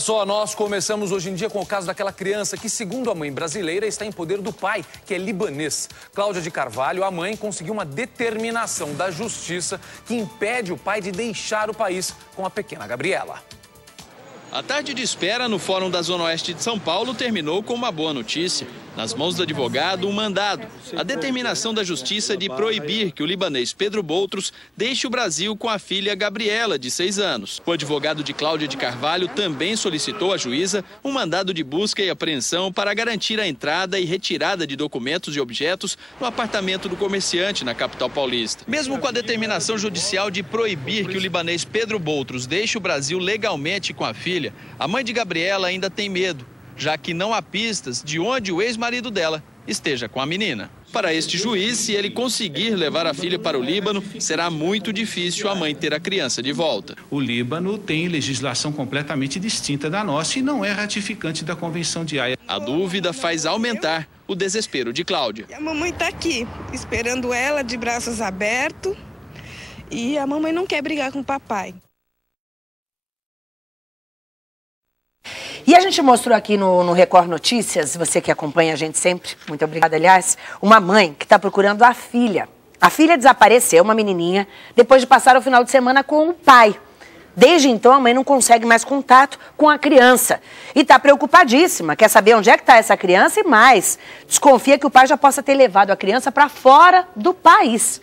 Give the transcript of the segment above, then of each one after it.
Olha só, nós começamos hoje em dia com o caso daquela criança que, segundo a mãe brasileira, está em poder do pai, que é libanês. Cláudia de Carvalho, a mãe, conseguiu uma determinação da justiça que impede o pai de deixar o país com a pequena Gabriela. A tarde de espera no Fórum da Zona Oeste de São Paulo terminou com uma boa notícia. Nas mãos do advogado, um mandado. A determinação da justiça de proibir que o libanês Pedro Boutros deixe o Brasil com a filha Gabriela, de 6 anos. O advogado de Cláudia de Carvalho também solicitou à juíza um mandado de busca e apreensão para garantir a entrada e retirada de documentos e objetos no apartamento do comerciante na capital paulista. Mesmo com a determinação judicial de proibir que o libanês Pedro Boutros deixe o Brasil legalmente com a filha, a mãe de Gabriela ainda tem medo, já que não há pistas de onde o ex-marido dela esteja com a menina. Para este juiz, se ele conseguir levar a filha para o Líbano, será muito difícil a mãe ter a criança de volta. O Líbano tem legislação completamente distinta da nossa e não é ratificante da Convenção de Haia. A dúvida faz aumentar o desespero de Cláudia. A mamãe está aqui, esperando ela de braços abertos, e a mamãe não quer brigar com o papai. E a gente mostrou aqui no Record Notícias, você que acompanha a gente sempre, muito obrigada, aliás, uma mãe que está procurando a filha. A filha desapareceu, uma menininha, depois de passar o final de semana com o pai. Desde então, a mãe não consegue mais contato com a criança. E está preocupadíssima, quer saber onde é que está essa criança e mais. Desconfia que o pai já possa ter levado a criança para fora do país.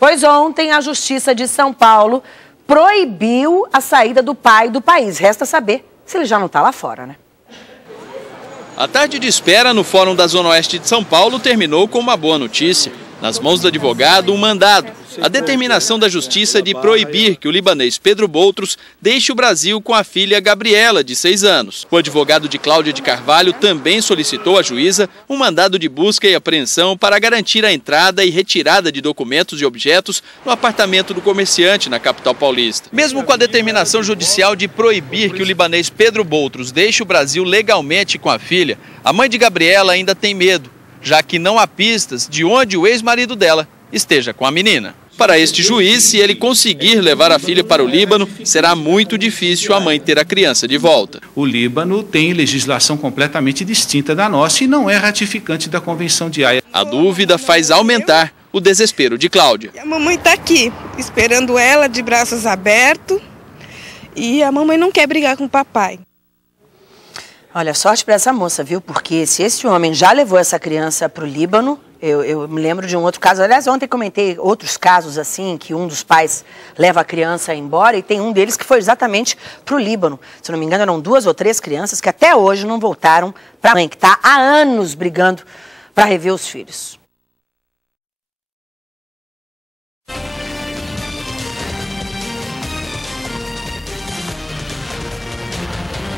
Pois ontem, a Justiça de São Paulo proibiu a saída do pai do país. Resta saber se ele já não está lá fora, né? A tarde de espera no Fórum da Zona Oeste de São Paulo terminou com uma boa notícia. Nas mãos do advogado, um mandado. A determinação da justiça de proibir que o libanês Pedro Boutros deixe o Brasil com a filha Gabriela, de 6 anos. O advogado de Cláudia de Carvalho também solicitou à juíza um mandado de busca e apreensão para garantir a entrada e retirada de documentos e objetos no apartamento do comerciante na capital paulista. Mesmo com a determinação judicial de proibir que o libanês Pedro Boutros deixe o Brasil legalmente com a filha, a mãe de Gabriela ainda tem medo, já que não há pistas de onde o ex-marido dela esteja com a menina. Para este juiz, se ele conseguir levar a filha para o Líbano, será muito difícil a mãe ter a criança de volta. O Líbano tem legislação completamente distinta da nossa e não é ratificante da Convenção de Haia. A dúvida faz aumentar o desespero de Cláudia. A mamãe está aqui, esperando ela de braços abertos, e a mamãe não quer brigar com o papai. Olha, sorte para essa moça, viu? Porque se esse homem já levou essa criança para o Líbano, eu me lembro de um outro caso. Aliás, ontem comentei outros casos assim, que um dos pais leva a criança embora e tem um deles que foi exatamente para o Líbano. Se não me engano, eram 2 ou 3 crianças que até hoje não voltaram para a mãe, que está há anos brigando para rever os filhos.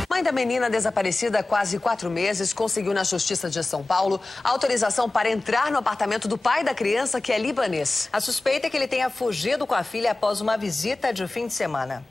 A mãe da menina desaparecida há quase 4 meses conseguiu na Justiça de São Paulo autorização para entrar no apartamento do pai da criança, que é libanês. A suspeita é que ele tenha fugido com a filha após uma visita de fim de semana.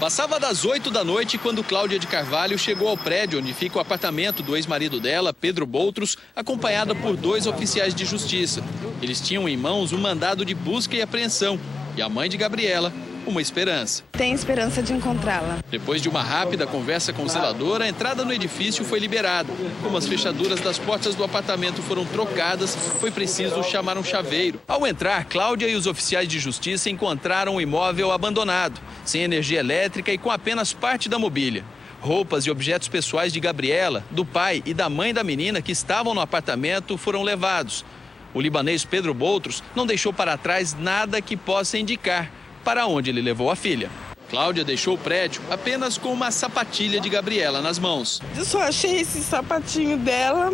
Passava das 8 da noite quando Cláudia de Carvalho chegou ao prédio onde fica o apartamento do ex-marido dela, Pedro Boutros, acompanhada por 2 oficiais de justiça. Eles tinham em mãos um mandado de busca e apreensão e a mãe de Gabriela uma esperança. Tem esperança de encontrá-la. Depois de uma rápida conversa com o zelador, a entrada no edifício foi liberada. Como as fechaduras das portas do apartamento foram trocadas, foi preciso chamar um chaveiro. Ao entrar, Cláudia e os oficiais de justiça encontraram o imóvel abandonado, sem energia elétrica e com apenas parte da mobília. Roupas e objetos pessoais de Gabriela, do pai e da mãe da menina que estavam no apartamento foram levados. O libanês Pedro Boutros não deixou para trás nada que possa indicar para onde ele levou a filha. Cláudia deixou o prédio apenas com uma sapatilha de Gabriela nas mãos. Eu só achei esse sapatinho dela,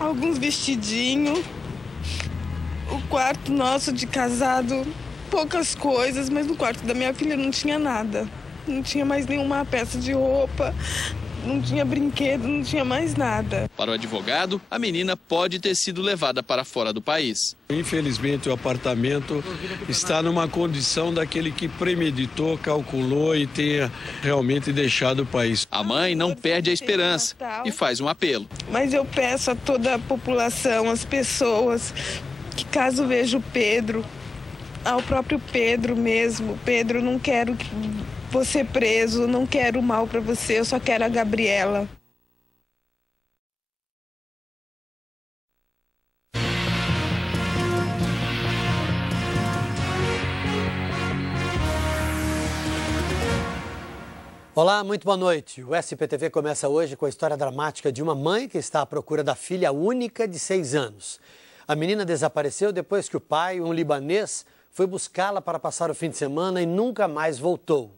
alguns vestidinhos, o quarto nosso de casado, poucas coisas, mas no quarto da minha filha não tinha nada. Não tinha mais nenhuma peça de roupa, não tinha brinquedo, não tinha mais nada. Para o advogado, a menina pode ter sido levada para fora do país. Infelizmente, o apartamento está numa condição daquele que premeditou, calculou e tenha realmente deixado o país. A mãe não perde a esperança e faz um apelo. Mas eu peço a toda a população, as pessoas, que caso veja o Pedro, ao próprio Pedro mesmo, Pedro, não quero você preso, não quero mal para você, eu só quero a Gabriela. Olá, muito boa noite. O SPTV começa hoje com a história dramática de uma mãe que está à procura da filha única de 6 anos. A menina desapareceu depois que o pai, um libanês, foi buscá-la para passar o fim de semana e nunca mais voltou.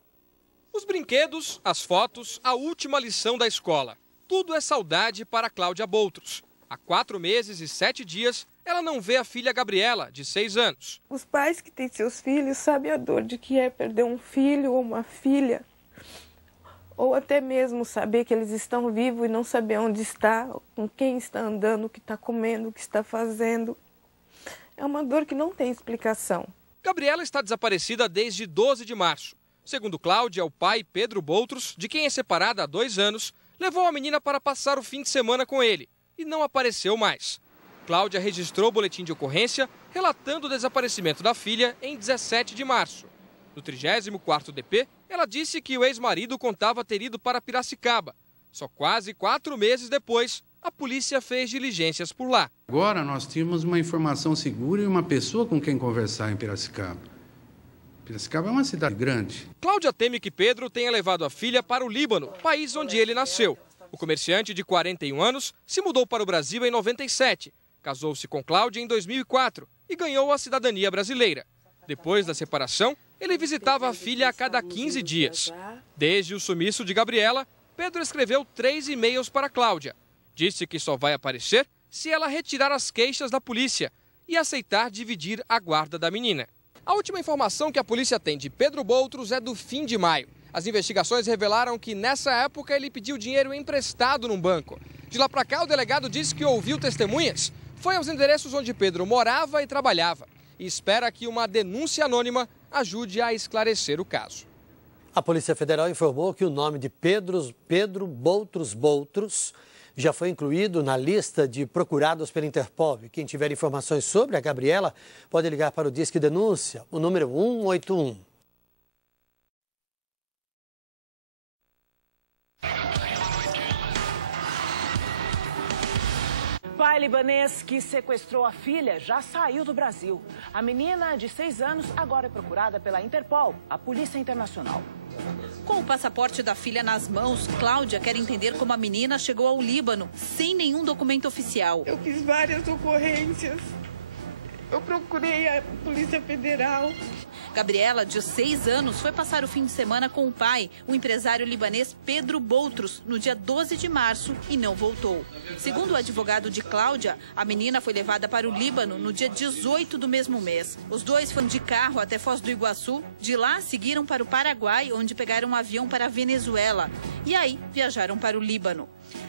Os brinquedos, as fotos, a última lição da escola. Tudo é saudade para Cláudia Boutros. Há 4 meses e 7 dias, ela não vê a filha Gabriela, de 6 anos. Os pais que têm seus filhos sabem a dor de que é perder um filho ou uma filha. Ou até mesmo saber que eles estão vivos e não saber onde está, com quem está andando, o que está comendo, o que está fazendo. É uma dor que não tem explicação. Gabriela está desaparecida desde 12 de março. Segundo Cláudia, o pai, Pedro Boutros, de quem é separada há 2 anos, levou a menina para passar o fim de semana com ele e não apareceu mais. Cláudia registrou o boletim de ocorrência relatando o desaparecimento da filha em 17 de março. No 34º DP, ela disse que o ex-marido contava ter ido para Piracicaba. Só quase 4 meses depois, a polícia fez diligências por lá. Agora nós tínhamos uma informação segura e uma pessoa com quem conversar em Piracicaba. Piracicaba é uma cidade grande. Cláudia teme que Pedro tenha levado a filha para o Líbano, país onde ele nasceu. O comerciante de 41 anos se mudou para o Brasil em 97, casou-se com Cláudia em 2004 e ganhou a cidadania brasileira. Depois da separação, ele visitava a filha a cada 15 dias. Desde o sumiço de Gabriela, Pedro escreveu 3 e-mails para Cláudia. Disse que só vai aparecer se ela retirar as queixas da polícia e aceitar dividir a guarda da menina. A última informação que a polícia tem de Pedro Boutros é do fim de maio. As investigações revelaram que nessa época ele pediu dinheiro emprestado num banco. De lá para cá, o delegado disse que ouviu testemunhas, foi aos endereços onde Pedro morava e trabalhava e espera que uma denúncia anônima ajude a esclarecer o caso. A Polícia Federal informou que o nome de Pedro Boutros já foi incluído na lista de procurados pela Interpol. E quem tiver informações sobre a Gabriela pode ligar para o Disque Denúncia, o número 181. Pai libanês que sequestrou a filha já saiu do Brasil. A menina de 6 anos agora é procurada pela Interpol, a Polícia Internacional. Com o passaporte da filha nas mãos, Cláudia quer entender como a menina chegou ao Líbano sem nenhum documento oficial. Eu fiz várias ocorrências. Eu procurei a Polícia Federal. Gabriela, de 6 anos, foi passar o fim de semana com o pai, o empresário libanês Pedro Boutros, no dia 12 de março e não voltou. Segundo o advogado de Cláudia, a menina foi levada para o Líbano no dia 18 do mesmo mês. Os dois foram de carro até Foz do Iguaçu, de lá seguiram para o Paraguai, onde pegaram um avião para a Venezuela e aí viajaram para o Líbano.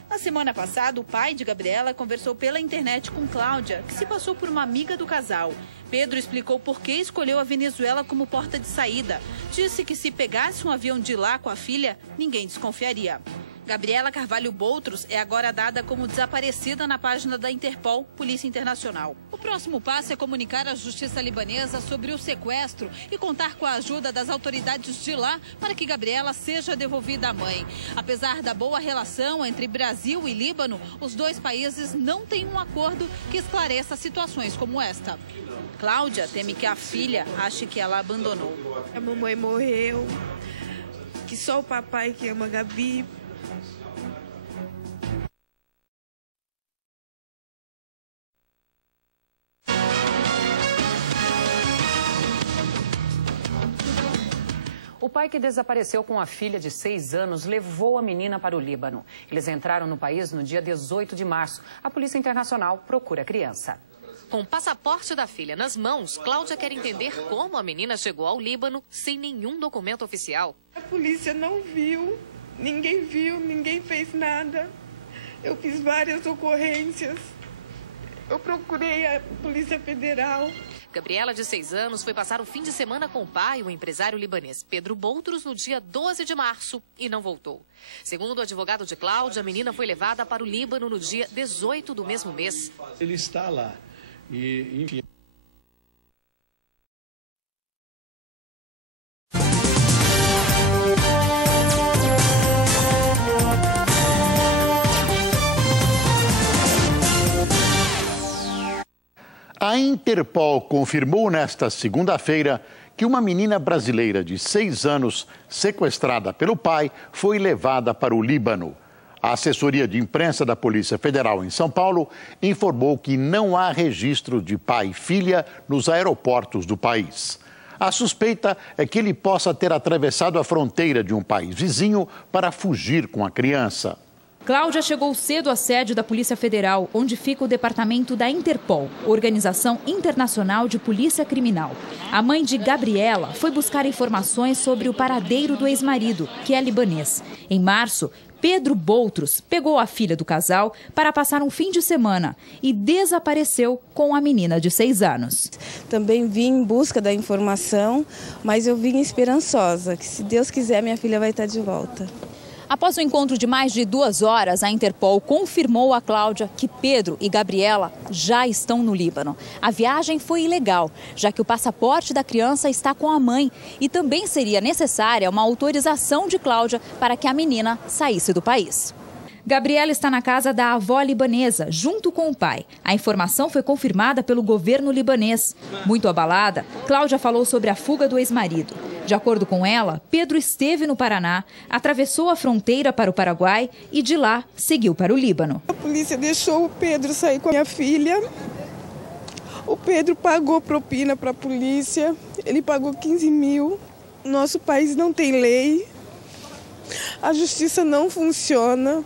Na semana passada, o pai de Gabriela conversou pela internet com Cláudia, que se passou por uma amiga do casal. Pedro explicou por que escolheu a Venezuela como porta de saída. Disse que se pegasse um avião de lá com a filha, ninguém desconfiaria. Gabriela Carvalho Boutros é agora dada como desaparecida na página da Interpol, Polícia Internacional. O próximo passo é comunicar à justiça libanesa sobre o sequestro e contar com a ajuda das autoridades de lá para que Gabriela seja devolvida à mãe. Apesar da boa relação entre Brasil e Líbano, os dois países não têm um acordo que esclareça situações como esta. Cláudia teme que a filha ache que ela abandonou. A mamãe morreu, que só o papai que ama a Gabi. O pai que desapareceu com a filha de 6 anos levou a menina para o Líbano. Eles entraram no país no dia 18 de março. A Polícia Internacional procura a criança. Com o passaporte da filha nas mãos, Cláudia quer entender como a menina chegou ao Líbano sem nenhum documento oficial. A polícia não viu, ninguém fez nada. Eu fiz várias ocorrências. Eu procurei a Polícia Federal. Gabriela, de 6 anos, foi passar o fim de semana com o pai, o empresário libanês Pedro Boutros, no dia 12 de março e não voltou. Segundo o advogado de Cláudia, a menina foi levada para o Líbano no dia 18 do mesmo mês. Ele está lá e, enfim... A Interpol confirmou nesta segunda-feira que uma menina brasileira de 6 anos, sequestrada pelo pai, foi levada para o Líbano. A assessoria de imprensa da Polícia Federal em São Paulo informou que não há registro de pai e filha nos aeroportos do país. A suspeita é que ele possa ter atravessado a fronteira de um país vizinho para fugir com a criança. Cláudia chegou cedo à sede da Polícia Federal, onde fica o departamento da Interpol, Organização Internacional de Polícia Criminal. A mãe de Gabriela foi buscar informações sobre o paradeiro do ex-marido, que é libanês. Em março, Pedro Boutros pegou a filha do casal para passar um fim de semana e desapareceu com a menina de 6 anos. Também vim em busca da informação, mas eu vim esperançosa, que se Deus quiser minha filha vai estar de volta. Após um encontro de mais de 2 horas, a Interpol confirmou a Cláudia que Pedro e Gabriela já estão no Líbano. A viagem foi ilegal, já que o passaporte da criança está com a mãe e também seria necessária uma autorização de Cláudia para que a menina saísse do país. Gabriela está na casa da avó libanesa, junto com o pai. A informação foi confirmada pelo governo libanês. Muito abalada, Cláudia falou sobre a fuga do ex-marido. De acordo com ela, Pedro esteve no Paraná, atravessou a fronteira para o Paraguai e de lá seguiu para o Líbano. A polícia deixou o Pedro sair com a minha filha. O Pedro pagou propina para a polícia, ele pagou 15 mil. Nosso país não tem lei, a justiça não funciona.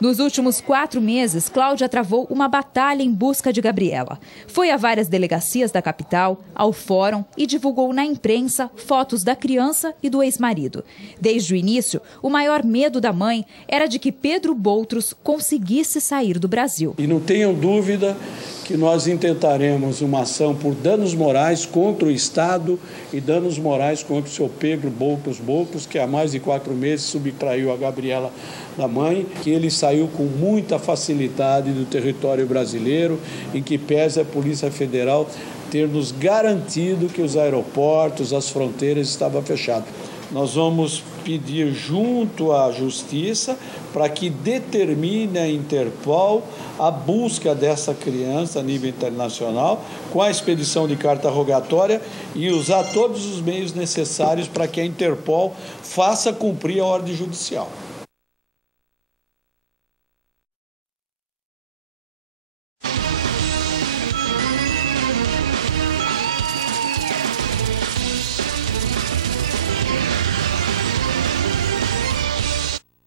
Nos últimos 4 meses, Cláudia travou uma batalha em busca de Gabriela. Foi a várias delegacias da capital, ao fórum e divulgou na imprensa fotos da criança e do ex-marido. Desde o início, o maior medo da mãe era de que Pedro Boutros conseguisse sair do Brasil. E não tenham dúvida que nós intentaremos uma ação por danos morais contra o Estado e danos morais contra o seu Pedro Boutros, que há mais de 4 meses subtraiu a Gabriela da mãe, que ele saiu com muita facilidade do território brasileiro, em que pese a Polícia Federal ter nos garantido que os aeroportos, as fronteiras estavam fechadas. Nós vamos pedir junto à Justiça para que determine a Interpol a busca dessa criança a nível internacional, com a expedição de carta rogatória e usar todos os meios necessários para que a Interpol faça cumprir a ordem judicial.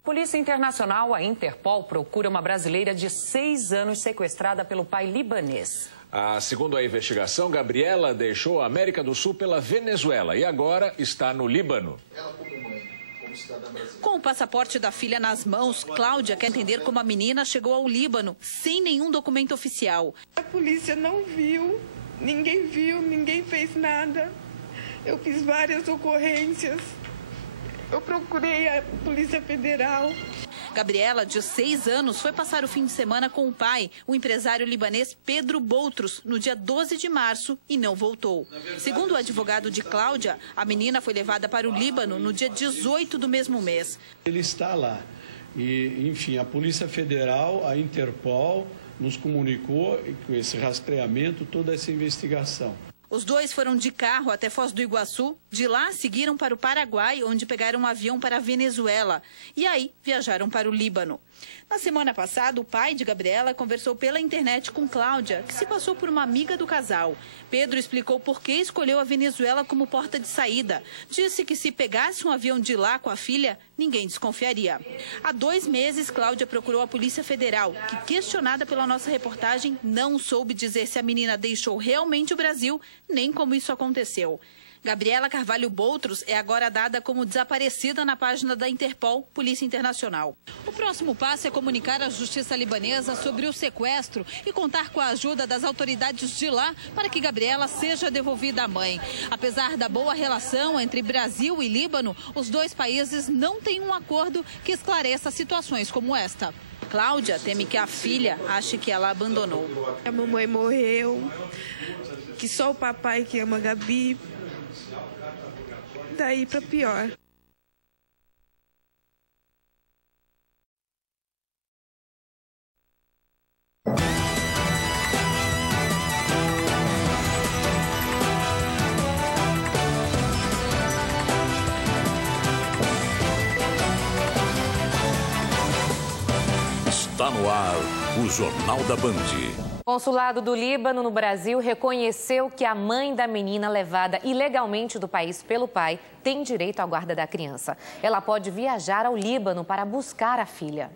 Polícia Internacional, a Interpol, procura uma brasileira de 6 anos sequestrada pelo pai libanês. Segundo a investigação, Gabriela deixou a América do Sul pela Venezuela e agora está no Líbano. Com o passaporte da filha nas mãos, Cláudia quer entender como a menina chegou ao Líbano sem nenhum documento oficial. A polícia não viu, ninguém fez nada. Eu fiz várias ocorrências. Eu procurei a Polícia Federal. Gabriela, de 6 anos, foi passar o fim de semana com o pai, o empresário libanês Pedro Boutros, no dia 12 de março e não voltou. Segundo o advogado de Cláudia, a menina foi levada para o Líbano no dia 18 do mesmo mês. Ele está lá e, enfim, a Polícia Federal, a Interpol, nos comunicou com esse rastreamento, toda essa investigação. Os dois foram de carro até Foz do Iguaçu, de lá seguiram para o Paraguai, onde pegaram um avião para a Venezuela e aí viajaram para o Líbano. Na semana passada, o pai de Gabriela conversou pela internet com Cláudia, que se passou por uma amiga do casal. Pedro explicou por que escolheu a Venezuela como porta de saída. Disse que se pegasse um avião de lá com a filha, ninguém desconfiaria. Há 2 meses, Cláudia procurou a Polícia Federal, que, questionada pela nossa reportagem, não soube dizer se a menina deixou realmente o Brasil, nem como isso aconteceu. Gabriela Carvalho Boutros é agora dada como desaparecida na página da Interpol, Polícia Internacional. O próximo passo é comunicar à justiça libanesa sobre o sequestro e contar com a ajuda das autoridades de lá para que Gabriela seja devolvida à mãe. Apesar da boa relação entre Brasil e Líbano, os 2 países não têm um acordo que esclareça situações como esta. Cláudia teme que a filha ache que ela abandonou. A mamãe morreu, que só o papai que ama a Gabi. Daí para pior. Está no ar o Jornal da Band. O Consulado do Líbano no Brasil reconheceu que a mãe da menina levada ilegalmente do país pelo pai tem direito à guarda da criança. Ela pode viajar ao Líbano para buscar a filha.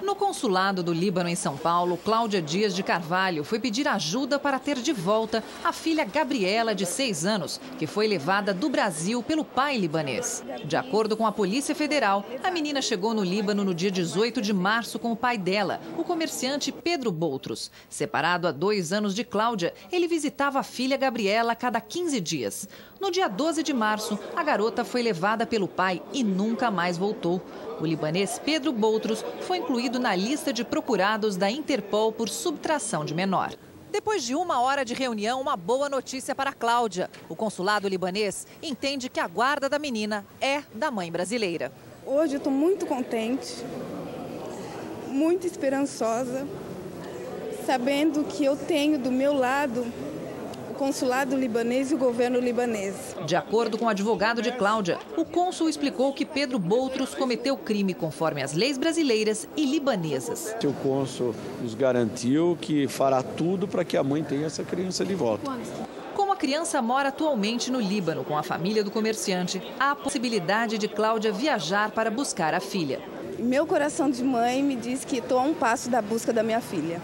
No consulado do Líbano em São Paulo, Cláudia Dias de Carvalho foi pedir ajuda para ter de volta a filha Gabriela, de 6 anos, que foi levada do Brasil pelo pai libanês. De acordo com a Polícia Federal, a menina chegou no Líbano no dia 18 de março com o pai dela, o comerciante Pedro Boutros. Separado há 2 anos de Cláudia, ele visitava a filha Gabriela a cada 15 dias. No dia 12 de março, a garota foi levada pelo pai e nunca mais voltou. O libanês Pedro Boutros foi incluído na lista de procurados da Interpol por subtração de menor. Depois de 1 hora de reunião, uma boa notícia para Cláudia. O consulado libanês entende que a guarda da menina é da mãe brasileira. Hoje eu estou muito contente, muito esperançosa, sabendo que eu tenho do meu lado o consulado libanês e o governo libanês. De acordo com o advogado de Cláudia, o cônsul explicou que Pedro Boutros cometeu crime conforme as leis brasileiras e libanesas. O cônsul nos garantiu que fará tudo para que a mãe tenha essa criança de volta. Como a criança mora atualmente no Líbano com a família do comerciante, há a possibilidade de Cláudia viajar para buscar a filha. Meu coração de mãe me diz que estou a um passo da busca da minha filha.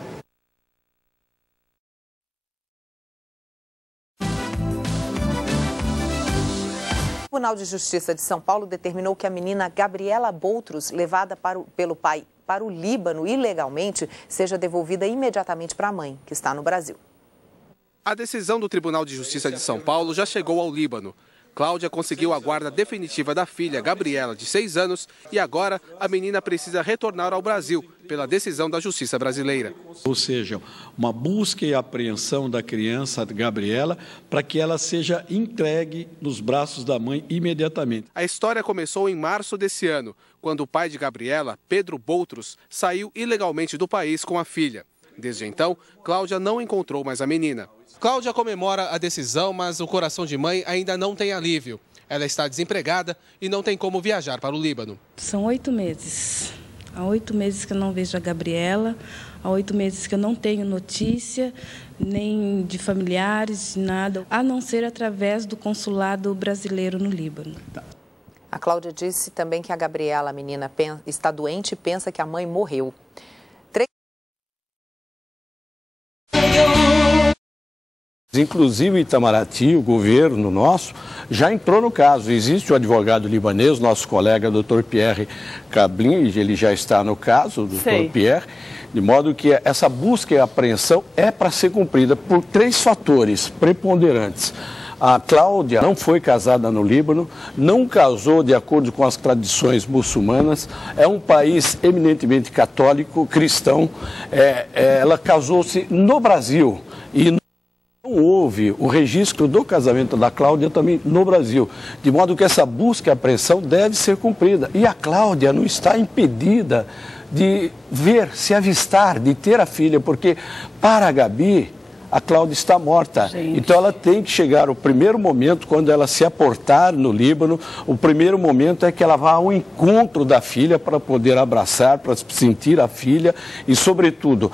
O Tribunal de Justiça de São Paulo determinou que a menina Gabriela Boutros, levada pelo pai para o Líbano ilegalmente, seja devolvida imediatamente para a mãe, que está no Brasil. A decisão do Tribunal de Justiça de São Paulo já chegou ao Líbano. Cláudia conseguiu a guarda definitiva da filha, Gabriela, de 6 anos, e agora a menina precisa retornar ao Brasil, pela decisão da Justiça brasileira. Ou seja, uma busca e apreensão da criança, Gabriela, para que ela seja entregue nos braços da mãe imediatamente. A história começou em março desse ano, quando o pai de Gabriela, Pedro Boutros, saiu ilegalmente do país com a filha. Desde então, Cláudia não encontrou mais a menina. Cláudia comemora a decisão, mas o coração de mãe ainda não tem alívio. Ela está desempregada e não tem como viajar para o Líbano. São 8 meses. Há 8 meses que eu não vejo a Gabriela, há 8 meses que eu não tenho notícia, nem de familiares, nada, a não ser através do consulado brasileiro no Líbano. A Cláudia disse também que a Gabriela, a menina, está doente e pensa que a mãe morreu. Inclusive Itamaraty, o governo nosso, já entrou no caso. Existe o advogado libanês, nosso colega Dr. Pierre Cablin, ele já está no caso, Dr. Pierre, de modo que essa busca e apreensão é para ser cumprida por 3 fatores preponderantes. A Cláudia não foi casada no Líbano, não casou de acordo com as tradições muçulmanas, é um país eminentemente católico, cristão, ela casou-se no Brasil e não houve o registro do casamento da Cláudia também no Brasil, de modo que essa busca e apreensão deve ser cumprida. E a Cláudia não está impedida de ver, se avistar, de ter a filha, porque para a Gabi, a Cláudia está morta. Então ela tem que chegar, o primeiro momento, quando ela se aportar no Líbano, o primeiro momento é que ela vá ao encontro da filha para poder abraçar, para sentir a filha e, sobretudo,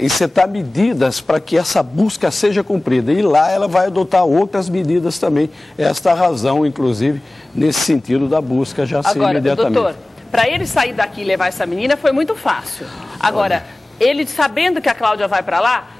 encetar medidas para que essa busca seja cumprida. E lá ela vai adotar outras medidas também. Esta é a razão, inclusive, nesse sentido da busca já ser imediatamente. Doutor, para ele sair daqui e levar essa menina foi muito fácil. Agora, ele sabendo que a Cláudia vai para lá,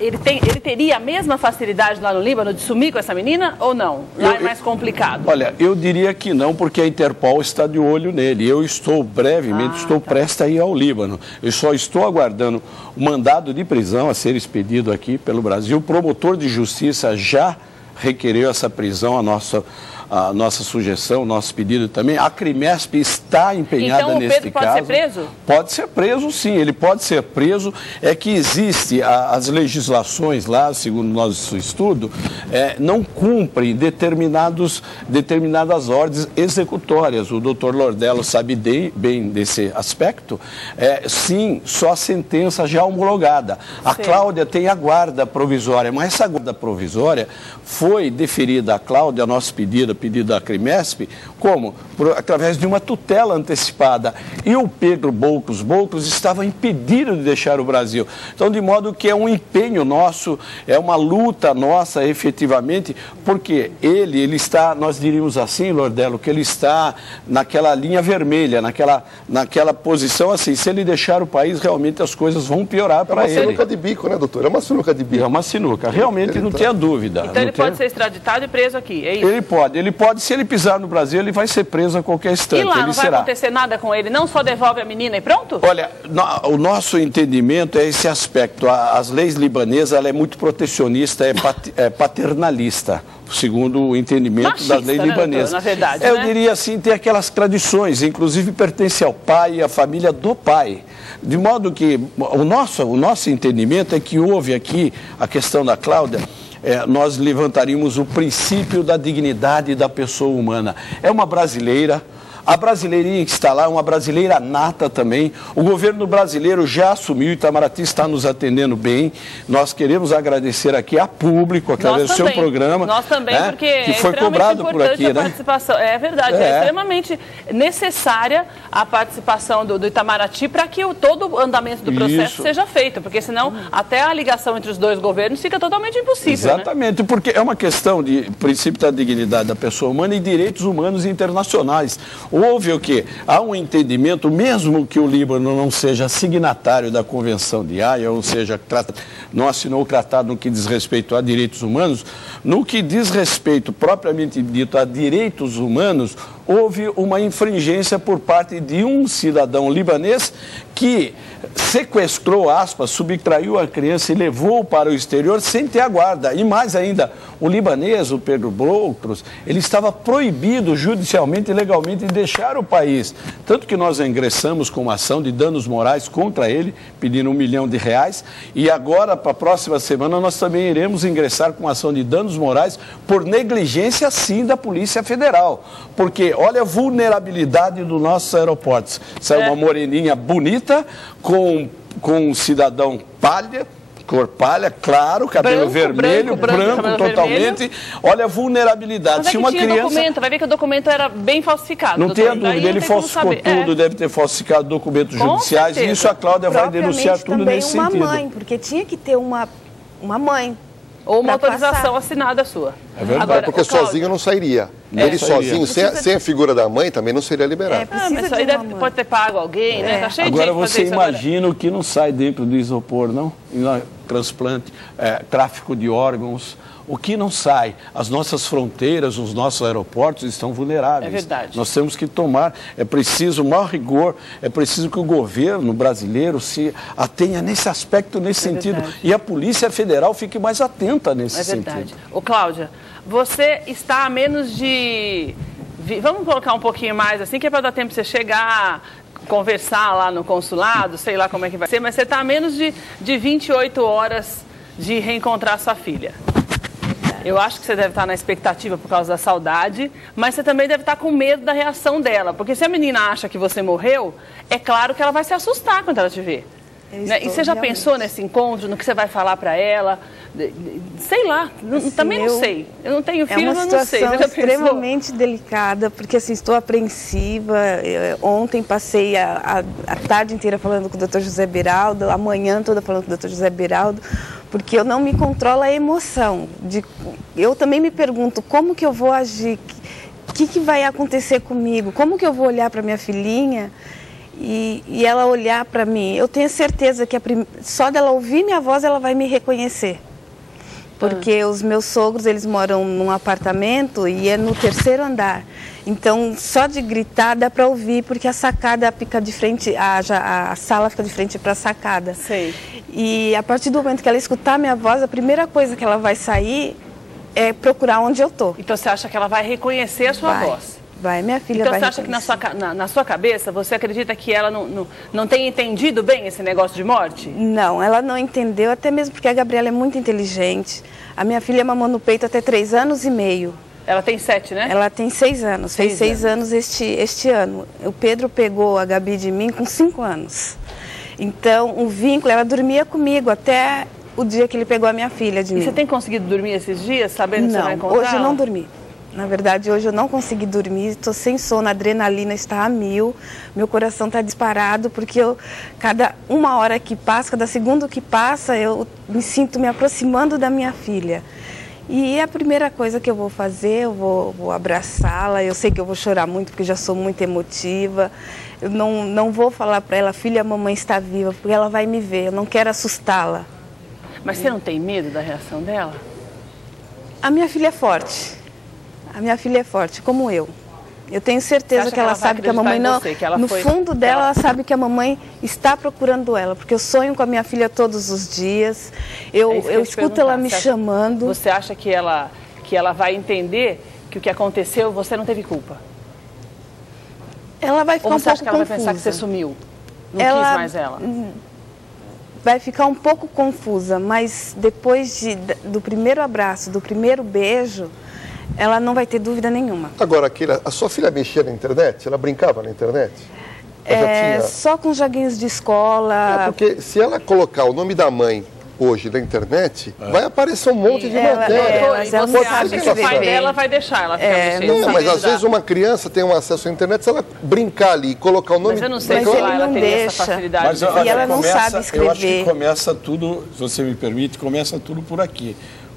ele teria a mesma facilidade lá no Líbano de sumir com essa menina ou não? Lá é mais complicado. Olha, eu diria que não, porque a Interpol está de olho nele. Eu estou brevemente, prestes a ir ao Líbano. Eu só estou aguardando o mandado de prisão a ser expedido aqui pelo Brasil. O promotor de justiça já requereu essa prisão, a nossa sugestão, o nosso pedido também. A Crimesp está empenhada neste caso. Então o Pedro pode ser preso? Pode ser preso, sim, ele pode ser preso. É que existe, as legislações lá, segundo nosso estudo, não cumprem determinadas ordens executórias. O doutor Lordello sabe bem desse aspecto. Sim, só a sentença já homologada. A Cláudia tem a guarda provisória, mas essa guarda provisória foi deferida à Cláudia, a nosso pedido pedido da Crimesp, como? Através de uma tutela antecipada. E o Pedro Boutros estava impedido de deixar o Brasil. Então, de modo que é um empenho nosso, é uma luta nossa, efetivamente, porque ele está, nós diríamos assim, Lordelo, que ele está naquela linha vermelha, naquela posição assim, se ele deixar o país, realmente as coisas vão piorar para ele. É uma sinuca de bico, né, doutor? É uma sinuca de bico. É uma sinuca, realmente não tenha dúvida. Então ele pode ser extraditado e preso aqui, é isso? Ele pode, se ele pisar no Brasil, ele vai ser preso a qualquer instante. E lá não vai acontecer nada com ele, não só devolve a menina e pronto? Olha, o nosso entendimento é esse aspecto. As leis libanesas, ela é muito protecionista, é paternalista, segundo o entendimento machista, das leis libanesas. Na verdade, eu diria assim, tem aquelas tradições, inclusive pertence ao pai e à família do pai. De modo que o nosso entendimento é que houve aqui a questão da Cláudia. Nós levantaríamos o princípio da dignidade da pessoa humana. É uma brasileira. A brasileirinha que está lá é uma brasileira nata também. O governo brasileiro já assumiu, Itamaraty está nos atendendo bem. Nós queremos agradecer aqui a público, através do seu programa. Nós também, porque que foi cobrado por aqui, a participação. É verdade, é extremamente necessária a participação do Itamaraty para que todo o andamento do processo seja feito, porque senão até a ligação entre os dois governos fica totalmente impossível. Exatamente, porque é uma questão de princípio da dignidade da pessoa humana e direitos humanos internacionais. Houve o quê? Há um entendimento, mesmo que o Líbano não seja signatário da Convenção de Haia, ou seja, não assinou o tratado no que diz respeito a direitos humanos, no que diz respeito, propriamente dito, a direitos humanos, houve uma infringência por parte de um cidadão libanês que sequestrou, aspas, subtraiu a criança e levou para o exterior sem ter a guarda. E mais ainda, o libanês, o Pedro Boutros, ele estava proibido judicialmente e legalmente de deixar o país. Tanto que nós ingressamos com uma ação de danos morais contra ele, pedindo R$1 milhão. E agora, para a próxima semana, nós também iremos ingressar com uma ação de danos morais por negligência, sim, da Polícia Federal. Porque, olha a vulnerabilidade dos nossos aeroportos. Sai uma moreninha bonita, com um cidadão palha, cor palha, claro, cabelo vermelho, branco totalmente. Vermelho. Olha a vulnerabilidade. Mas é que se uma tinha criança... documento, vai ver que o documento era bem falsificado. Não tenha dúvida, ele falsificou tudo, deve ter falsificado documentos judiciais, e isso a Cláudia vai denunciar tudo nesse sentido. Uma mãe, porque tinha que ter uma mãe. Ou uma autorização assinada sua. É verdade. Agora, porque sozinho não sairia. Ele sozinho, sem a figura da mãe, também não seria liberado. Mas isso aí pode ter pago alguém, né? Tá cheio agora de você imagina o que não sai dentro do isopor, não? Transplante, tráfico de órgãos. O que não sai? As nossas fronteiras, os nossos aeroportos estão vulneráveis. É verdade. Nós temos que tomar, é preciso o maior rigor, é preciso que o governo brasileiro se atenha nesse aspecto, nesse sentido. Verdade. E a Polícia Federal fique mais atenta nesse sentido. Ô, Cláudia, você está a menos de... Vamos colocar um pouquinho mais assim, que é para dar tempo de você chegar... conversar lá no consulado, sei lá como é que vai ser, mas você está a menos de 28 horas de reencontrar sua filha. Eu acho que você deve estar na expectativa por causa da saudade, mas você também deve estar com medo da reação dela, porque se a menina acha que você morreu, é claro que ela vai se assustar quando ela te ver. Né? E você já pensou nesse encontro, no que você vai falar para ela? Sei lá, assim, também não sei. Eu não tenho filho, mas não sei. É uma situação extremamente delicada, porque assim, estou apreensiva. Ontem passei a tarde inteira falando com o Dr. José Beraldo, a manhã toda falando com o Dr. José Beraldo, porque eu não me controlo a emoção. Eu também me pergunto como que eu vou agir, o que vai acontecer comigo, como que eu vou olhar para minha filhinha e ela olhar para mim. Eu tenho certeza que só dela ouvir minha voz ela vai me reconhecer. Porque os meus sogros, eles moram num apartamento e é no 3º andar. Então, só de gritar dá para ouvir, porque a sacada fica de frente, a sala fica de frente para a sacada. Sei. E a partir do momento que ela escutar minha voz, a primeira coisa que ela vai sair é procurar onde eu estou. Então, você acha que ela vai reconhecer a sua voz? Vai, minha filha então, vai você acha que na sua cabeça, você acredita que ela não tem entendido bem esse negócio de morte? Não, ela não entendeu, até mesmo porque a Gabriela é muito inteligente. A minha filha mamou no peito até 3 anos e meio. Ela tem 7, né? Ela tem 6 anos, fez 6 anos este ano. O Pedro pegou a Gabi de mim com 5 anos. Então, o vínculo, ela dormia comigo até o dia que ele pegou a minha filha de mim. E você tem conseguido dormir esses dias, sabendo que você vai encontrar? Hoje eu não dormi. Na verdade, hoje eu não consegui dormir, estou sem sono, a adrenalina está a 1000, meu coração está disparado, porque cada uma hora que passa, cada segundo que passa, eu me sinto me aproximando da minha filha. E a primeira coisa que eu vou fazer, eu vou abraçá-la, eu sei que eu vou chorar muito, porque já sou muito emotiva. Eu não vou falar para ela, filha, a mamãe está viva, porque ela vai me ver, eu não quero assustá-la. Mas você não tem medo da reação dela? A minha filha é forte. A minha filha é forte, como eu. Eu tenho certeza que ela sabe que a mamãe não... No fundo dela, ela sabe que a mamãe está procurando ela, porque eu sonho com a minha filha todos os dias. Eu escuto ela me chamando. Você acha que ela vai entender que o que aconteceu, você não teve culpa? Ela vai ficar um pouco confusa. Ou você acha que ela vai pensar que você sumiu? Não quis mais ela? Vai ficar um pouco confusa, mas depois do primeiro abraço, do primeiro beijo, ela não vai ter dúvida nenhuma. Agora, a sua filha mexia na internet? Ela brincava na internet? Só com joguinhos de escola. Porque se ela colocar o nome da mãe hoje na internet, vai aparecer um monte de matéria. Você acha que o pai dela vai deixar ela ficar mexendo? Não, mas às vezes uma criança tem um acesso à internet, se ela brincar ali e colocar o nome... Mas eu não sei se ela tem essa facilidade. E ela não sabe escrever. Eu acho que começa tudo, se você me permite, começa tudo por aqui.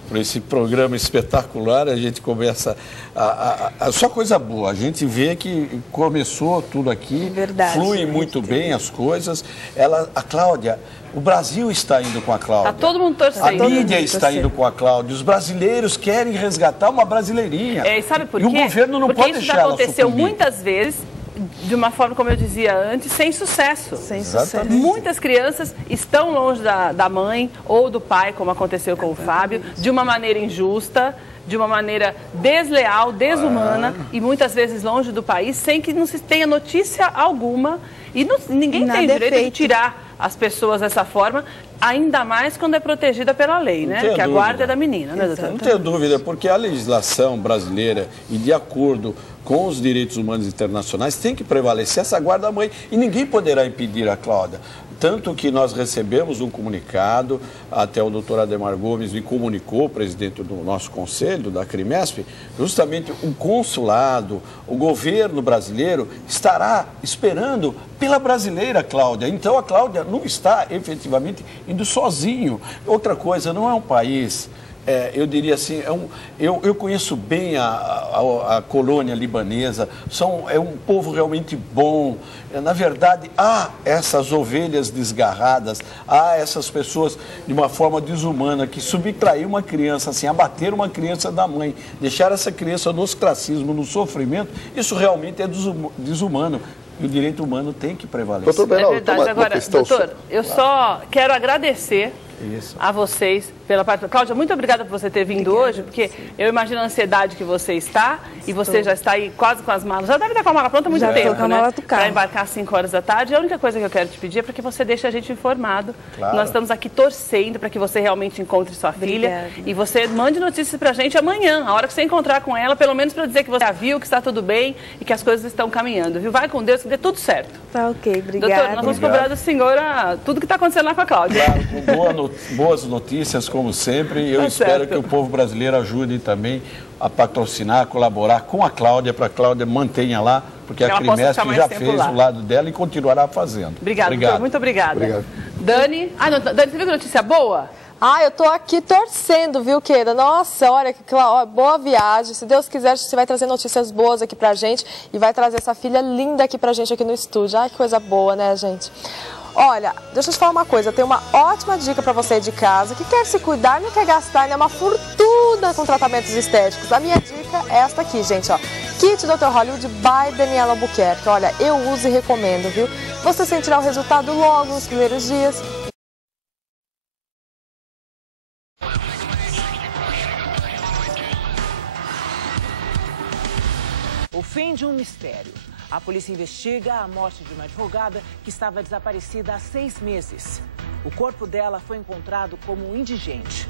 Por esse programa espetacular, a gente começa só coisa boa. A gente vê que começou tudo aqui, flui muito bem as coisas. A Cláudia, o Brasil está indo com a Cláudia. Está todo mundo torcendo. A mídia está indo com a Cláudia. Os brasileiros querem resgatar uma brasileirinha. E sabe por quê? E o governo não pode deixar ela sucumbir. Porque isso aconteceu muitas vezes, de uma forma, como eu dizia antes, sem sucesso. Sem sucesso. Muitas crianças estão longe da mãe ou do pai, como aconteceu com o Fábio, de uma maneira injusta, de uma maneira desleal, desumana, e muitas vezes longe do país, sem que não se tenha notícia alguma. E ninguém tem direito de tirar as pessoas dessa forma, ainda mais quando é protegida pela lei, né? Que a guarda é da menina, né, doutora? Não tenho dúvida, porque a legislação brasileira, e de acordo com os direitos humanos internacionais, tem que prevalecer essa guarda-mãe. E ninguém poderá impedir a Cláudia. Tanto que nós recebemos um comunicado, até o doutor Ademar Gomes me comunicou, presidente do nosso conselho, da Crimesp, justamente o consulado, o governo brasileiro estará esperando pela brasileira Cláudia. Então a Cláudia não está efetivamente indo sozinho. Outra coisa, não é um país... eu diria assim, eu conheço bem a colônia libanesa, é um povo realmente bom. Na verdade, há essas ovelhas desgarradas, há essas pessoas de uma forma desumana que subtrair uma criança, assim, abater uma criança da mãe, deixar essa criança no ostracismo, no sofrimento, isso realmente é desumano. E o direito humano tem que prevalecer. Doutor Beraldo, é verdade. Agora, doutor, eu só quero agradecer a vocês pela parte... Cláudia, muito obrigada por você ter vindo hoje, porque eu imagino a ansiedade que você está, e você já está aí quase com as malas. Já deve estar com a mala pronta há muito tempo, né? Para embarcar às 5 horas da tarde. A única coisa que eu quero te pedir é para que você deixe a gente informado. Claro. Nós estamos aqui torcendo para que você realmente encontre sua filha. E você mande notícias para a gente amanhã, a hora que você encontrar com ela, pelo menos para dizer que você a viu, que está tudo bem e que as coisas estão caminhando, viu? Vai com Deus, que dê tudo certo. Tá ok, obrigada. Doutor, nós vamos cobrar da senhora tudo que está acontecendo lá com a Cláudia. Claro, com boas notícias, como sempre. Eu espero que o povo brasileiro ajude também a patrocinar, colaborar com a Cláudia, para a Cláudia mantenha lá, porque a Crimesp já fez o lado dela e continuará fazendo. Obrigado, doutor, muito obrigada. Obrigado. Dani, Dani, você viu que notícia boa? Eu tô aqui torcendo, viu, querida? Nossa, olha, boa viagem. Se Deus quiser, você vai trazer notícias boas aqui pra gente e vai trazer essa filha linda aqui pra gente aqui no estúdio. Ai, que coisa boa, né, gente? Olha, deixa eu te falar uma coisa, eu tenho uma ótima dica para você de casa que quer se cuidar, não quer gastar, né, uma fortuna com tratamentos estéticos. A minha dica é esta aqui, gente, ó. Kit Dr. Hollywood by Daniela Albuquerque. Olha, eu uso e recomendo, viu? Você sentirá o resultado logo nos primeiros dias. O fim de um mistério. A polícia investiga a morte de uma advogada que estava desaparecida há 6 meses. O corpo dela foi encontrado como indigente.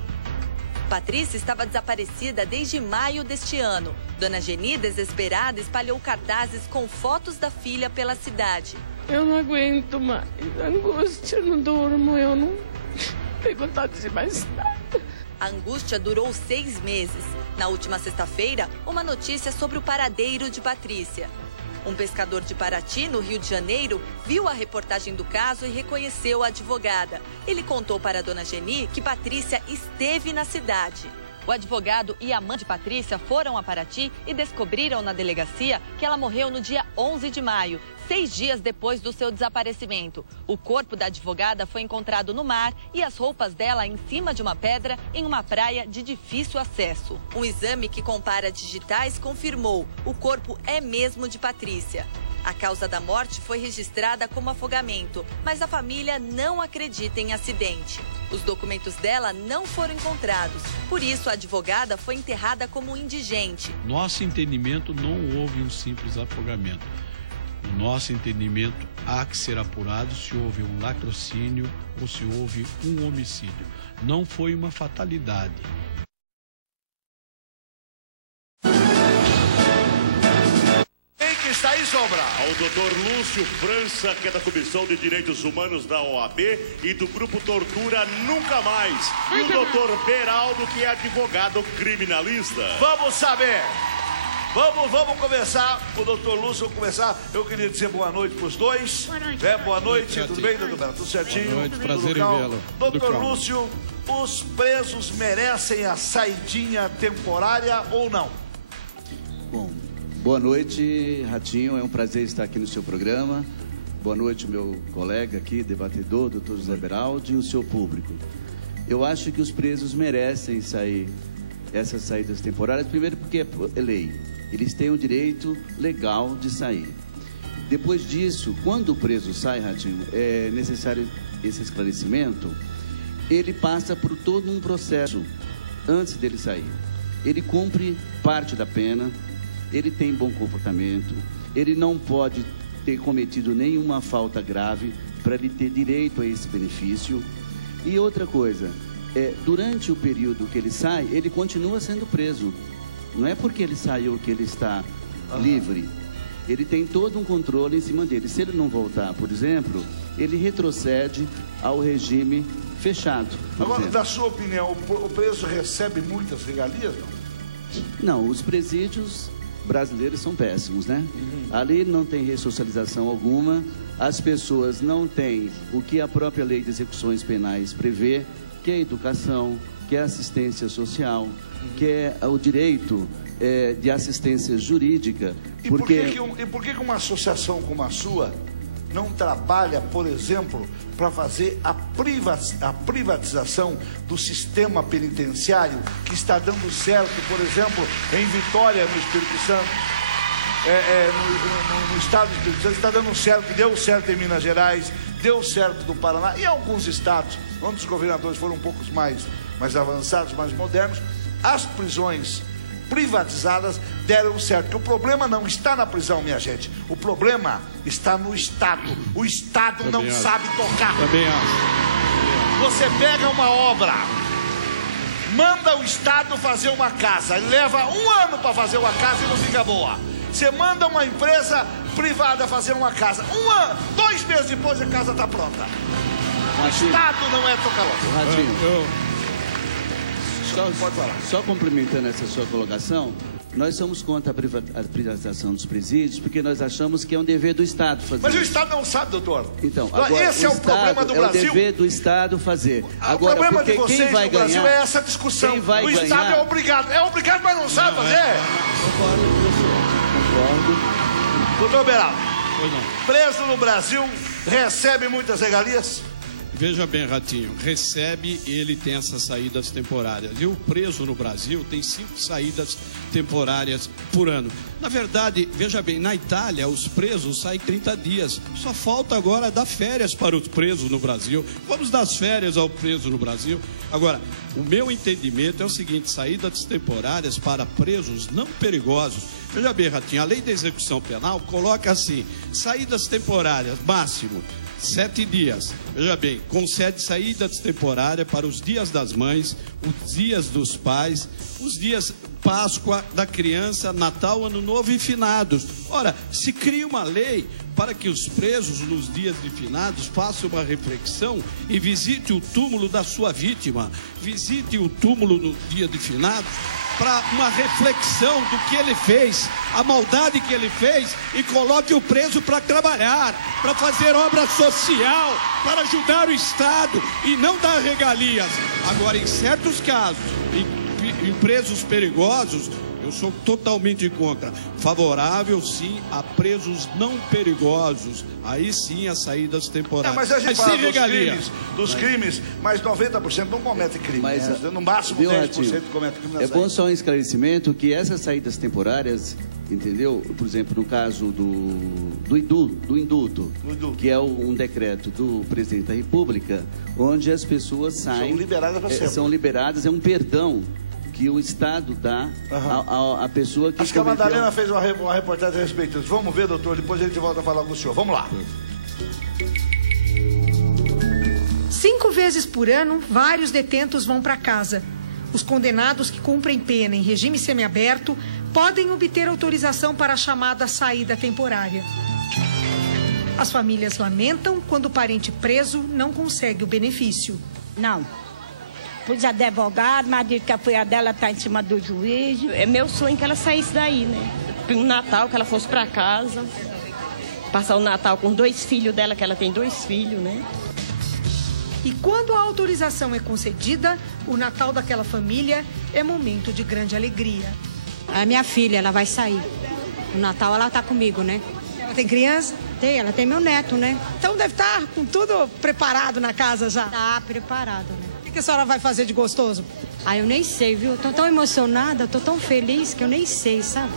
Patrícia estava desaparecida desde maio deste ano. Dona Geni, desesperada, espalhou cartazes com fotos da filha pela cidade. Eu não aguento mais. Angústia, eu não durmo, eu não tenho vontade de mais nada. A angústia durou 6 meses. Na última sexta-feira, uma notícia sobre o paradeiro de Patrícia. Um pescador de Paraty, no Rio de Janeiro, viu a reportagem do caso e reconheceu a advogada. Ele contou para a dona Geni que Patrícia esteve na cidade. O advogado e a mãe de Patrícia foram a Paraty e descobriram na delegacia que ela morreu no dia 11 de maio, 6 dias depois do seu desaparecimento. O corpo da advogada foi encontrado no mar e as roupas dela em cima de uma pedra em uma praia de difícil acesso. Um exame que compara digitais confirmou: o corpo é mesmo de Patrícia. A causa da morte foi registrada como afogamento, mas a família não acredita em acidente. Os documentos dela não foram encontrados, por isso a advogada foi enterrada como indigente. Nosso entendimento, não houve um simples afogamento. No nosso entendimento, há que ser apurado se houve um latrocínio ou se houve um homicídio. Não foi uma fatalidade. Quem que está aí, Sombra? Ao doutor Lúcio França, que é da Comissão de Direitos Humanos da OAB e do Grupo Tortura Nunca Mais. E o doutor Beraldo, que é advogado criminalista. Vamos saber. Vamos começar. O doutor Lúcio, vamos começar. Eu queria dizer boa noite para os dois. Boa noite. Boa noite. Tudo bem, doutor Beraldo? Tudo certinho? Boa noite, prazer em vê-lo. Doutor Lúcio, os presos merecem a saidinha temporária ou não? Bom, boa noite, Ratinho. É um prazer estar aqui no seu programa. Boa noite, meu colega aqui, debatedor, doutor José Beraldo, e o seu público. Eu acho que os presos merecem sair, essas saídas temporárias, primeiro porque é lei. Eles têm o direito legal de sair. Depois disso, quando o preso sai, Ratinho, é necessário esse esclarecimento, ele passa por todo um processo antes dele sair. Ele cumpre parte da pena, ele tem bom comportamento, ele não pode ter cometido nenhuma falta grave para ele ter direito a esse benefício. E outra coisa, durante o período que ele sai, ele continua sendo preso. Não é porque ele saiu que ele está livre. Ele tem todo um controle em cima dele. Se ele não voltar, por exemplo, ele retrocede ao regime fechado. Agora, da sua opinião, o preso recebe muitas regalias? Não, os presídios brasileiros são péssimos, né? Ali não tem ressocialização alguma, as pessoas não têm o que a própria lei de execuções penais prevê, que é a educação, que é a assistência social, que é o direito de assistência jurídica. E por que uma associação como a sua não trabalha, por exemplo, para fazer a privatização do sistema penitenciário que está dando certo, por exemplo, em Vitória, no Espírito Santo, no estado do Espírito Santo, está dando certo, deu certo em Minas Gerais, deu certo no Paraná e em alguns estados, onde os governadores foram um pouco mais avançados, mais modernos, as prisões privatizadas deram certo. Porque o problema não está na prisão, minha gente. O problema está no Estado. O Estado não sabe tocar. Também acho. Você pega uma obra, manda o Estado fazer uma casa, ele leva 1 ano para fazer uma casa e não fica boa. Você manda uma empresa privada fazer uma casa, 1 ano, 2 meses depois a casa está pronta. O Estado não é tocar. Só complementando essa sua colocação, nós somos contra a privatização dos presídios, porque nós achamos que é um dever do Estado fazer. Mas o Estado não sabe, doutor. Então, agora, esse é o problema do Brasil. É o dever do Estado fazer. Agora, o problema de vocês no Brasil é essa discussão. O Estado é obrigado. É obrigado, mas não sabe fazer. Concordo com você. Concordo. Doutor Beraldo, preso no Brasil recebe muitas regalias? Veja bem, Ratinho, recebe e ele tem essas saídas temporárias. E o preso no Brasil tem 5 saídas temporárias por ano. Na verdade, veja bem, na Itália os presos saem 30 dias. Só falta agora dar férias para os presos no Brasil. Vamos dar as férias ao preso no Brasil. Agora, o meu entendimento é o seguinte: saídas temporárias para presos não perigosos. Veja bem, Ratinho, a lei da execução penal coloca assim: saídas temporárias, máximo 7 dias. Veja bem, concede saídas temporárias para os dias das mães, os dias dos pais, os dias Páscoa da criança, Natal, Ano Novo e finados. Ora, se cria uma lei para que os presos nos dias de finados façam uma reflexão e visite o túmulo da sua vítima, visite o túmulo no dia de finados, para uma reflexão do que ele fez, a maldade que ele fez, e coloque o preso para trabalhar, para fazer obra social, para ajudar o Estado e não dar regalias. Agora, em certos casos, em presos perigosos, eu sou totalmente contra. Favorável, sim, a presos não perigosos. Aí sim, as saídas temporárias. Mas a gente fala dos crimes, mas 90% não comete crime. Mas, né? No máximo 10% comete crime. É bom só um esclarecimento que essas saídas temporárias, entendeu? Por exemplo, no caso do indulto, que é um decreto do presidente da República, onde as pessoas saem... São liberadas para sempre. São liberadas, é um perdão que o Estado dá à pessoa que... Acho que a Madalena fez uma reportagem a respeito disso. Vamos ver, doutor, depois a gente volta a falar com o senhor. Vamos lá. 5 vezes por ano, vários detentos vão para casa. Os condenados que cumprem pena em regime semiaberto podem obter autorização para a chamada saída temporária. As famílias lamentam quando o parente preso não consegue o benefício. Não. Pus advogado, mas diz que a filha dela está em cima do juiz. É meu sonho que ela saísse daí, né? No Natal, que ela fosse para casa. Passar o Natal com 2 filhos dela, que ela tem 2 filhos, né? E quando a autorização é concedida, o Natal daquela família é momento de grande alegria. A minha filha, ela vai sair. No Natal ela está comigo, né? Ela tem criança? Tem, ela tem meu neto, né? Então deve estar com tudo preparado na casa já? Tá preparado, né? O que a senhora vai fazer de gostoso? Ah, eu nem sei, viu? Tô tão emocionada, tô tão feliz que eu nem sei, sabe?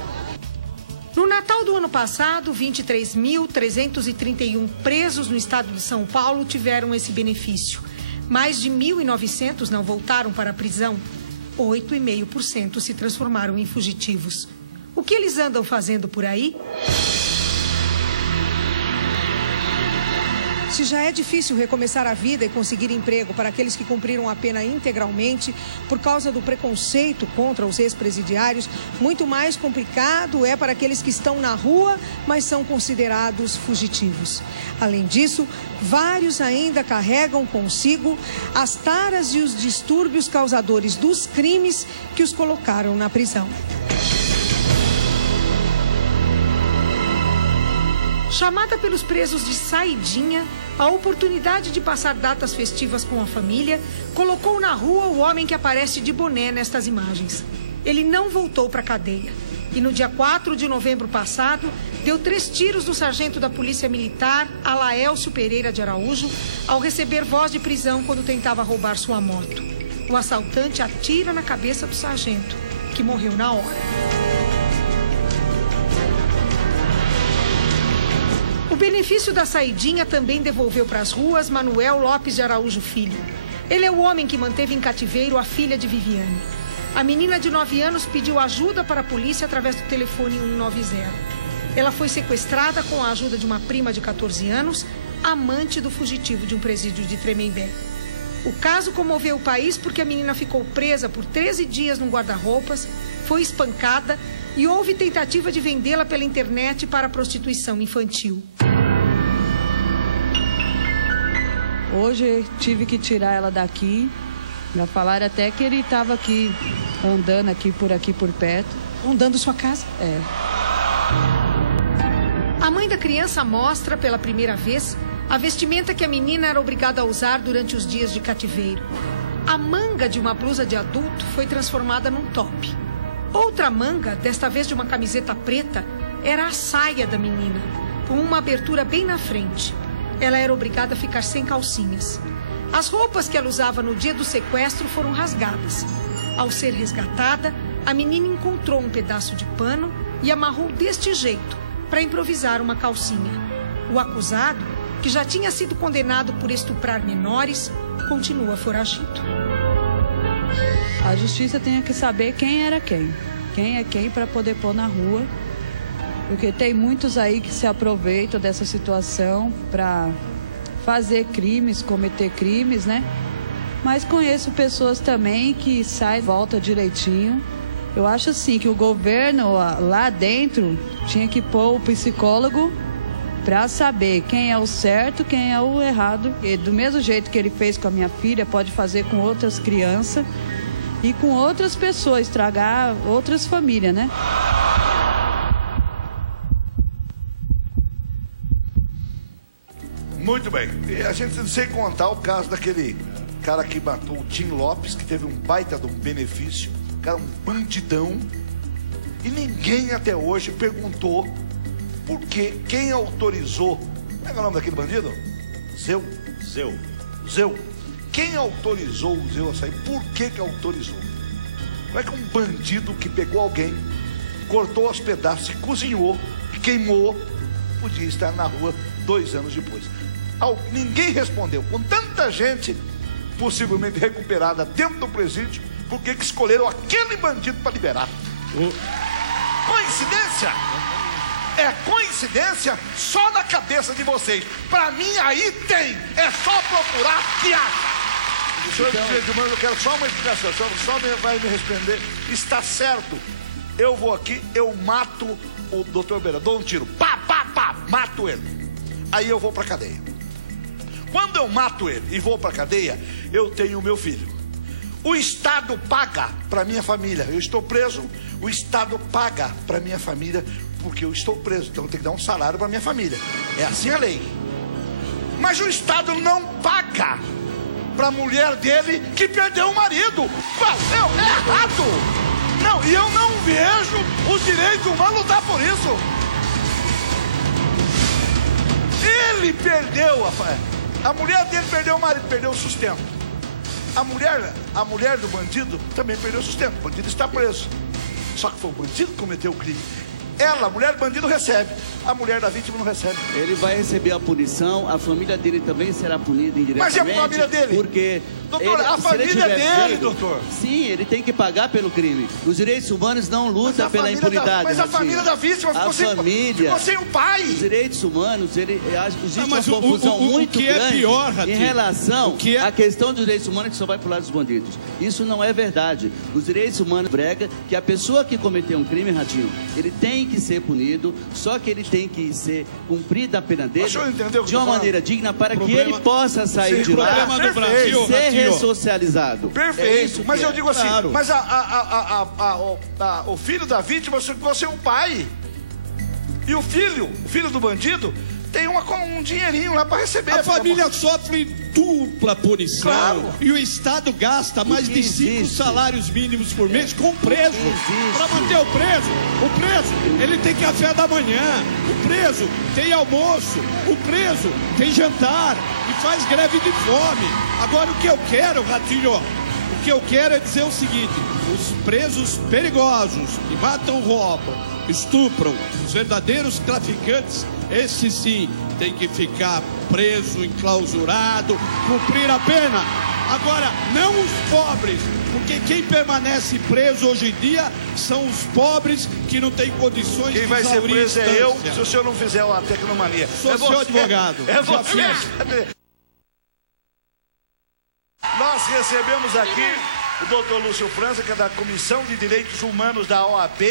No Natal do ano passado, 23.331 presos no estado de São Paulo tiveram esse benefício. Mais de 1.900 não voltaram para a prisão. 8,5% se transformaram em fugitivos. O que eles andam fazendo por aí? Se já é difícil recomeçar a vida e conseguir emprego para aqueles que cumpriram a pena integralmente por causa do preconceito contra os ex-presidiários, muito mais complicado é para aqueles que estão na rua, mas são considerados fugitivos. Além disso, vários ainda carregam consigo as taras e os distúrbios causadores dos crimes que os colocaram na prisão. Chamada pelos presos de saidinha, a oportunidade de passar datas festivas com a família colocou na rua o homem que aparece de boné nestas imagens. Ele não voltou para a cadeia e no dia 4 de novembro passado deu 3 tiros no sargento da Polícia Militar, Alaelcio Pereira de Araújo, ao receber voz de prisão quando tentava roubar sua moto. O assaltante atira na cabeça do sargento, que morreu na hora. O benefício da saidinha também devolveu para as ruas Manuel Lopes de Araújo Filho. Ele é o homem que manteve em cativeiro a filha de Viviane. A menina de 9 anos pediu ajuda para a polícia através do telefone 190. Ela foi sequestrada com a ajuda de uma prima de 14 anos, amante do fugitivo de um presídio de Tremembé. O caso comoveu o país porque a menina ficou presa por 13 dias num guarda-roupas, foi espancada e houve tentativa de vendê-la pela internet para prostituição infantil. Hoje tive que tirar ela daqui. Já falaram até que ele estava aqui, andando aqui por perto. Rondando sua casa? É. A mãe da criança mostra pela primeira vez a vestimenta que a menina era obrigada a usar durante os dias de cativeiro. A manga de uma blusa de adulto foi transformada num top. Outra manga, desta vez de uma camiseta preta, era a saia da menina, com uma abertura bem na frente. Ela era obrigada a ficar sem calcinhas. As roupas que ela usava no dia do sequestro foram rasgadas. Ao ser resgatada, a menina encontrou um pedaço de pano e amarrou deste jeito, para improvisar uma calcinha. O acusado, que já tinha sido condenado por estuprar menores, continua foragido. A justiça tem que saber quem era quem. Quem é quem para poder pôr na rua. Porque tem muitos aí que se aproveitam dessa situação para fazer crimes, cometer crimes, né? Mas conheço pessoas também que saem, volta direitinho. Eu acho assim que o governo lá dentro tinha que pôr o psicólogo para saber quem é o certo, quem é o errado. E do mesmo jeito que ele fez com a minha filha, pode fazer com outras crianças e com outras pessoas, estragar outras famílias, né? Muito bem. E a gente sem contar o caso daquele cara que matou o Tim Lopes, que teve um baita de um benefício, cara, um bandidão, e ninguém até hoje perguntou por que, quem autorizou. Como é que é o nome daquele bandido? Zeu. Quem autorizou o Zeu a sair? Por que autorizou? Como é que um bandido que pegou alguém, cortou aos pedaços, cozinhou, queimou, podia estar na rua 2 anos depois? Ninguém respondeu. Com tanta gente possivelmente recuperada dentro do presídio, por que escolheram aquele bandido para liberar? Coincidência? É coincidência só na cabeça de vocês. Para mim aí tem. É só procurar que acha. Senhor direito humano, eu quero só uma explicação. Só vai me responder. Está certo. Eu vou aqui, eu mato o doutor Beira, dou um tiro. Pá, mato ele. Aí eu vou para cadeia. Quando eu mato ele e vou para cadeia, eu tenho o meu filho. O Estado paga para minha família. Eu estou preso, o Estado paga para minha família porque eu estou preso. Então eu tenho que dar um salário para minha família. É assim a lei. Mas o Estado não paga para a mulher dele que perdeu o marido. É errado. Não, e eu não vejo os direitos humanos lutar por isso. Ele perdeu a mulher dele perdeu o marido, perdeu o sustento. A mulher do bandido também perdeu o sustento. O bandido está preso. Só que foi o bandido que cometeu o crime. Ela, a mulher do bandido, recebe. A mulher da vítima não recebe. Ele vai receber a punição, a família dele também será punida indiretamente. Mas é a família dele? Porque... Doutor, a família dele, doutor. Sim, ele tem que pagar pelo crime. Os direitos humanos não lutam pela impunidade. Mas a família da vítima ficou sem o pai. Os direitos humanos, existe uma confusão muito grande em relação à questão dos direitos humanos que só vai pro lado dos bandidos. Isso não é verdade. Os direitos humanos prega que a pessoa que cometeu um crime, Ratinho, ele tem que ser punido, só que ele tem que ser cumprida a pena dele de uma maneira digna para que ele possa sair de lá e ser ressocializado. Perfeito. Mas eu digo assim, claro. Mas o filho da vítima ficou sem um pai. E o filho do bandido tem um dinheirinho lá para receber. A família sofre dupla punição. Claro. E o Estado gasta mais de 5 salários mínimos por mês com o preso. Para manter o preso, ele tem café da manhã. O preso tem almoço. O preso tem jantar. E faz greve de fome. Agora o que eu quero, Ratinho, o que eu quero é dizer o seguinte: os presos perigosos que matam, roubam, estupram, os verdadeiros traficantes, esses sim tem que ficar preso, enclausurado, cumprir a pena. Agora, não os pobres, porque quem permanece preso hoje em dia são os pobres que não têm condições de exaurir. Quem vai ser preso é eu, se o senhor não fizer uma tecnomania. Sou seu advogado. É você. Nós recebemos aqui o doutor Lúcio França, que é da Comissão de Direitos Humanos da OAB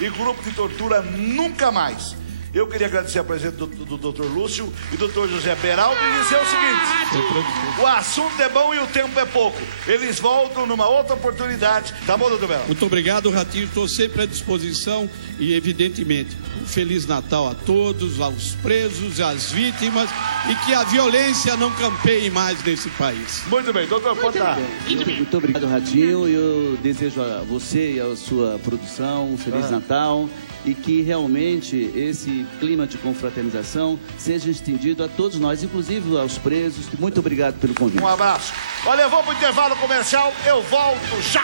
e Grupo de Tortura Nunca Mais. Eu queria agradecer a presença do doutor Lúcio e do doutor José Beraldo e dizer o seguinte: o assunto é bom e o tempo é pouco. Eles voltam numa outra oportunidade. Tá bom, doutor Beraldo? Muito obrigado, Ratinho. Estou sempre à disposição e, evidentemente, um Feliz Natal a todos, aos presos, às vítimas, e que a violência não campeie mais nesse país. Muito bem, doutor, conta. Muito obrigado, Ratinho. Eu desejo a você e a sua produção um Feliz Natal. E que realmente esse clima de confraternização seja estendido a todos nós, inclusive aos presos. Muito obrigado pelo convite. Um abraço. Olha, eu vou para o intervalo comercial, eu volto já.